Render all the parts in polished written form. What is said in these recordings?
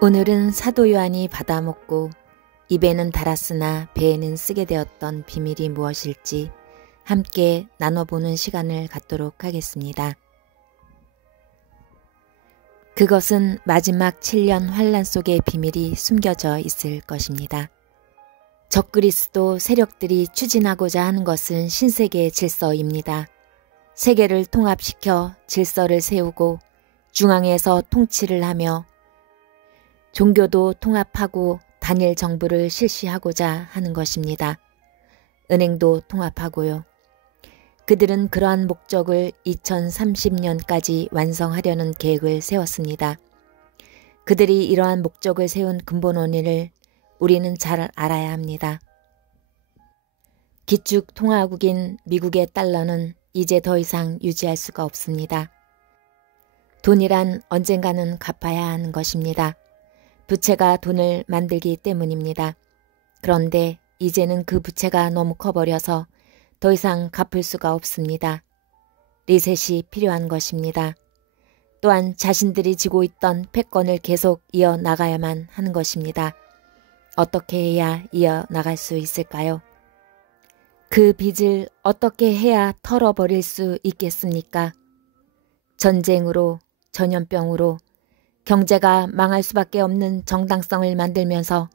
오늘은 사도 요한이 받아먹고 입에는 달았으나 배에는 쓰게 되었던 비밀이 무엇일지 함께 나눠보는 시간을 갖도록 하겠습니다. 그것은 마지막 7년 환란 속의 비밀이 숨겨져 있을 것입니다. 적그리스도 세력들이 추진하고자 하는 것은 신세계의 질서입니다. 세계를 통합시켜 질서를 세우고 중앙에서 통치를 하며 종교도 통합하고 단일 정부를 실시하고자 하는 것입니다. 은행도 통합하고요. 그들은 그러한 목적을 2030년까지 완성하려는 계획을 세웠습니다. 그들이 이러한 목적을 세운 근본 원인을 우리는 잘 알아야 합니다. 기축 통화국인 미국의 달러는 이제 더 이상 유지할 수가 없습니다. 돈이란 언젠가는 갚아야 하는 것입니다. 부채가 돈을 만들기 때문입니다. 그런데 이제는 그 부채가 너무 커버려서 더 이상 갚을 수가 없습니다. 리셋이 필요한 것입니다. 또한 자신들이 지고 있던 패권을 계속 이어나가야만 하는 것입니다. 어떻게 해야 이어나갈 수 있을까요? 그 빚을 어떻게 해야 털어버릴 수 있겠습니까? 전쟁으로, 전염병으로, 경제가 망할 수밖에 없는 정당성을 만들면서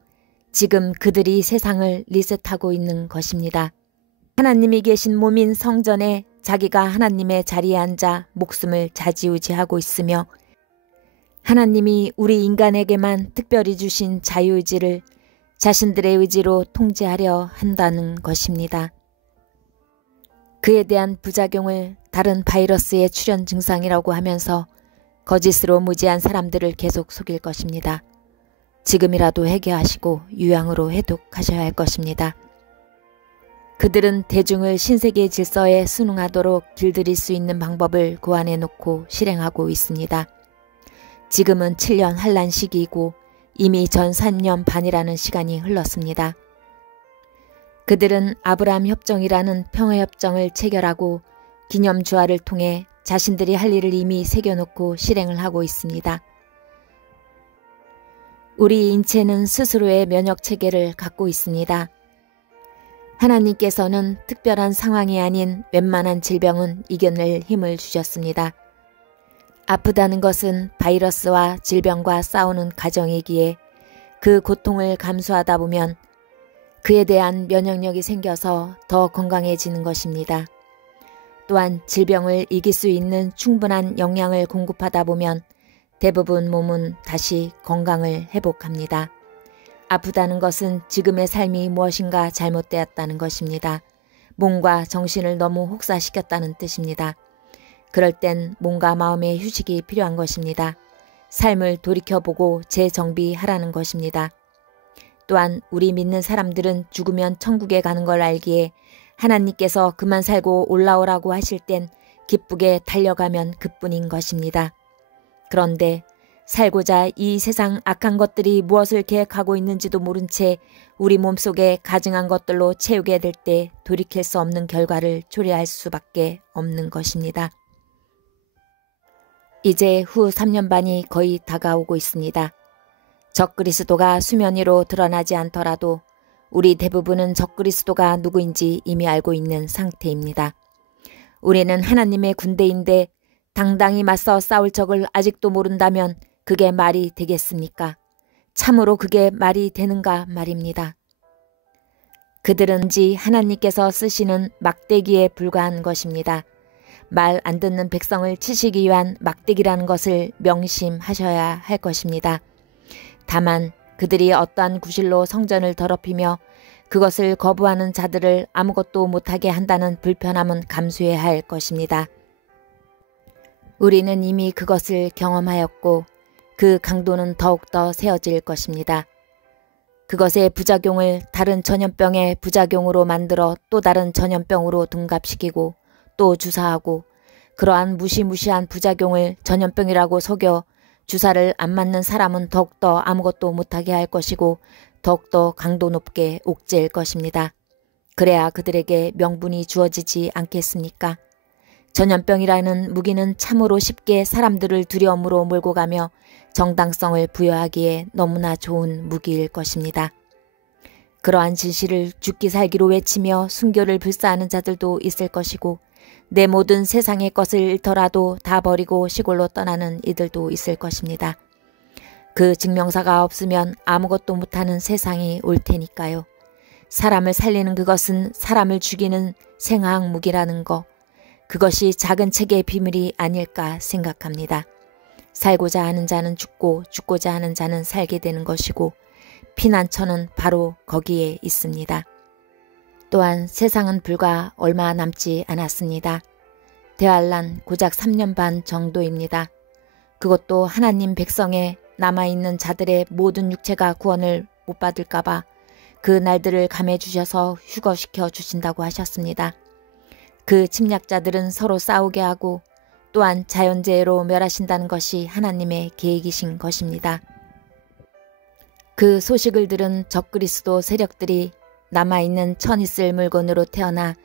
지금 그들이 세상을 리셋하고 있는 것입니다. 하나님이 계신 몸인 성전에 자기가 하나님의 자리에 앉아 목숨을 좌지우지하고 있으며 하나님이 우리 인간에게만 특별히 주신 자유의지를 자신들의 의지로 통제하려 한다는 것입니다. 그에 대한 부작용을 다른 바이러스의 출현 증상이라고 하면서 거짓으로 무지한 사람들을 계속 속일 것입니다. 지금이라도 회개하시고 유양으로 해독하셔야 할 것입니다. 그들은 대중을 신세계 질서에 순응하도록 길들일 수 있는 방법을 고안해 놓고 실행하고 있습니다. 지금은 7년 환란 시기이고 이미 전 3년 반이라는 시간이 흘렀습니다. 그들은 아브라함 협정이라는 평화협정을 체결하고 기념주화를 통해 자신들이 할 일을 이미 새겨놓고 실행을 하고 있습니다. 우리 인체는 스스로의 면역체계를 갖고 있습니다. 하나님께서는 특별한 상황이 아닌 웬만한 질병은 이겨낼 힘을 주셨습니다. 아프다는 것은 바이러스와 질병과 싸우는 과정이기에 그 고통을 감수하다 보면 그에 대한 면역력이 생겨서 더 건강해지는 것입니다. 또한 질병을 이길 수 있는 충분한 영양을 공급하다 보면 대부분 몸은 다시 건강을 회복합니다. 아프다는 것은 지금의 삶이 무엇인가 잘못되었다는 것입니다. 몸과 정신을 너무 혹사시켰다는 뜻입니다. 그럴 땐 몸과 마음의 휴식이 필요한 것입니다. 삶을 돌이켜보고 재정비하라는 것입니다. 또한 우리 믿는 사람들은 죽으면 천국에 가는 걸 알기에 하나님께서 그만 살고 올라오라고 하실 땐 기쁘게 달려가면 그뿐인 것입니다. 그런데 살고자 이 세상 악한 것들이 무엇을 계획하고 있는지도 모른 채 우리 몸속에 가증한 것들로 채우게 될 때 돌이킬 수 없는 결과를 초래할 수밖에 없는 것입니다. 이제 후 3년 반이 거의 다가오고 있습니다. 적그리스도가 수면 위로 드러나지 않더라도 우리 대부분은 적그리스도가 누구인지 이미 알고 있는 상태입니다. 우리는 하나님의 군대인데 당당히 맞서 싸울 적을 아직도 모른다면 그게 말이 되겠습니까? 참으로 그게 말이 되는가 말입니다. 그들은 하나님께서 쓰시는 막대기에 불과한 것입니다. 말 안 듣는 백성을 치시기 위한 막대기라는 것을 명심하셔야 할 것입니다. 다만 그들이 어떠한 구실로 성전을 더럽히며 그것을 거부하는 자들을 아무것도 못하게 한다는 불편함은 감수해야 할 것입니다. 우리는 이미 그것을 경험하였고 그 강도는 더욱더 세어질 것입니다. 그것의 부작용을 다른 전염병의 부작용으로 만들어 또 다른 전염병으로 둔갑시키고 또 주사하고 그러한 무시무시한 부작용을 전염병이라고 속여 주사를 안 맞는 사람은 더욱더 아무것도 못하게 할 것이고 더욱더 강도 높게 옥죄일 것입니다. 그래야 그들에게 명분이 주어지지 않겠습니까? 전염병이라는 무기는 참으로 쉽게 사람들을 두려움으로 몰고 가며 정당성을 부여하기에 너무나 좋은 무기일 것입니다. 그러한 진실을 죽기 살기로 외치며 순교를 불사하는 자들도 있을 것이고 내 모든 세상의 것을 잃더라도 다 버리고 시골로 떠나는 이들도 있을 것입니다. 그 증명사가 없으면 아무것도 못하는 세상이 올 테니까요. 사람을 살리는 그것은 사람을 죽이는 생화학 무기라는 거, 그것이 작은 책의 비밀이 아닐까 생각합니다. 살고자 하는 자는 죽고 죽고자 하는 자는 살게 되는 것이고 피난처는 바로 거기에 있습니다. 또한 세상은 불과 얼마 남지 않았습니다. 대환란 고작 3년 반 정도입니다. 그것도 하나님 백성의 남아있는 자들의 모든 육체가 구원을 못 받을까봐 그 날들을 감해 주셔서 휴거시켜 주신다고 하셨습니다. 그 침략자들은 서로 싸우게 하고 또한 자연재해로 멸하신다는 것이 하나님의 계획이신 것입니다. 그 소식을 들은 적그리스도 세력들이 남아있는 천있을 물건으로 태어나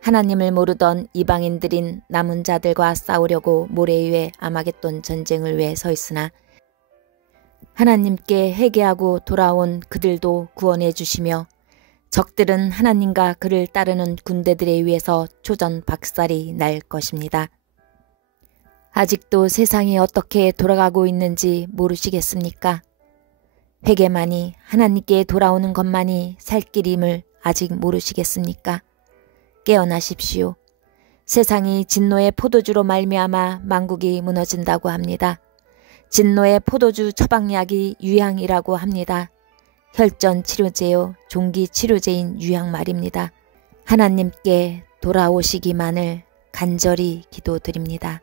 하나님을 모르던 이방인들인 남은 자들과 싸우려고 모래 위에 아마겟돈 전쟁을 위해 서 있으나 하나님께 회개하고 돌아온 그들도 구원해 주시며 적들은 하나님과 그를 따르는 군대들에 의해서 초전박살이 날 것입니다. 아직도 세상이 어떻게 돌아가고 있는지 모르시겠습니까? 회개만이 하나님께 돌아오는 것만이 살 길임을 아직 모르시겠습니까? 깨어나십시오. 세상이 진노의 포도주로 말미암아 만국이 무너진다고 합니다. 진노의 포도주 처방약이 유향이라고 합니다. 혈전 치료제요 종기 치료제인 유향 말입니다. 하나님께 돌아오시기만을 간절히 기도드립니다.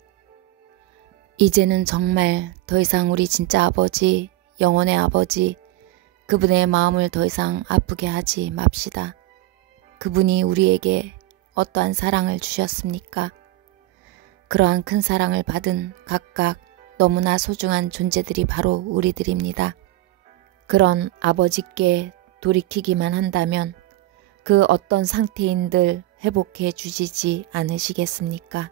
이제는 정말 더 이상 우리 진짜 아버지, 영원의 아버지, 그분의 마음을 더 이상 아프게 하지 맙시다. 그분이 우리에게 어떠한 사랑을 주셨습니까? 그러한 큰 사랑을 받은 각각 너무나 소중한 존재들이 바로 우리들입니다. 그런 아버지께 돌이키기만 한다면 그 어떤 상태인들 회복해 주시지 않으시겠습니까?